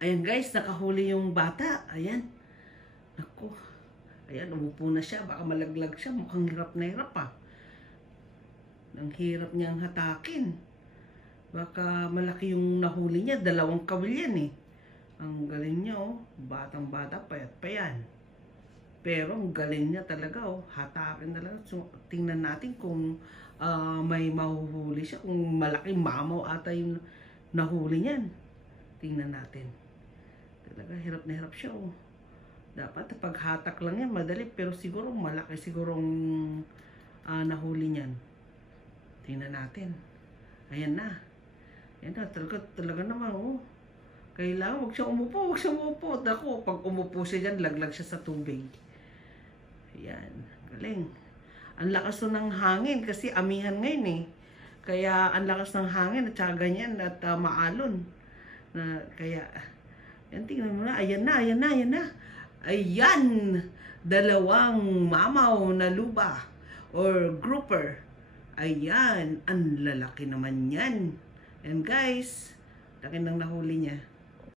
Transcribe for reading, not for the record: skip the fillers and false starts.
Ayan guys, nakahuli yung bata. Ayan. Naku. Ayan, umupo na siya. Baka malaglag siya. Mukhang hirap na hirap ah. Ang hirap niyang hatakin. Baka malaki yung nahuli niya. 2 kawil yan eh. Ang galing niya oh. Batang bata, payat pa yan. Pero ang galing niya talaga oh. Hatakin talaga. So, tingnan natin kung may mahuhuli siya. Kung malaking mamaw ata yung nahuli niyan. Tingnan natin. Talaga hirap na hirap siya oh. Dapat paghatak lang yan madali, pero siguro malaki sigurong nahuli niyan. Tingnan natin. Ayan na. Ayan na, talaga naman oh. Kailangan huwag siyang umupo. Dako, pag umupo siya dyan, laglag siya sa tubig. Ayan, galing. Ang lakas ng hangin kasi amihan ngayon eh. Kaya ang lakas ng hangin at saka ganyan at maalon. Kaya yan, tingnan mo na. Ayan na. Ayan! 2 mamaw na luba or grouper. Ayan! Ang lalaki naman yan. And guys, laki ng nahuli niya.